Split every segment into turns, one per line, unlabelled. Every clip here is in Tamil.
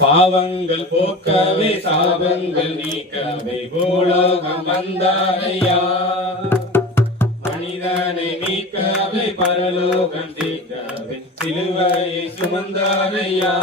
பாவங்கள் போக்கவே சாபங்கள் நீக்கவே பூலோகம் வந்தாரையா? மனிதனை மீட்கவே பரலோகம் தீர்க்கவே சிலுவையை சுமந்தாரையா?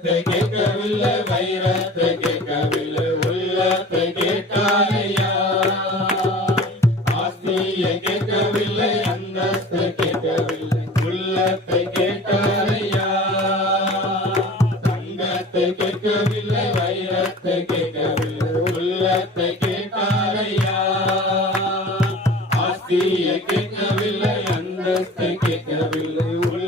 உள்ளத்தை கேட்கவில்லை வைரத்தை கேட்கவில்லை உள்ளத்தை கேட்டாலையா ஆஸ்தியை கேட்கவில்லை அந்தத்தை கேட்கவில்லை உள்ளத்தை கேட்டாலையா தங்கத்தை கேட்கவில்லை வைரத்தை கேட்கவில்லை உள்ளத்தை கேட்டாலையா ஆஸ்தியை கேட்கவில்லை அந்தத்தை கேட்கவில்லை உள்ள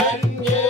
Yeah.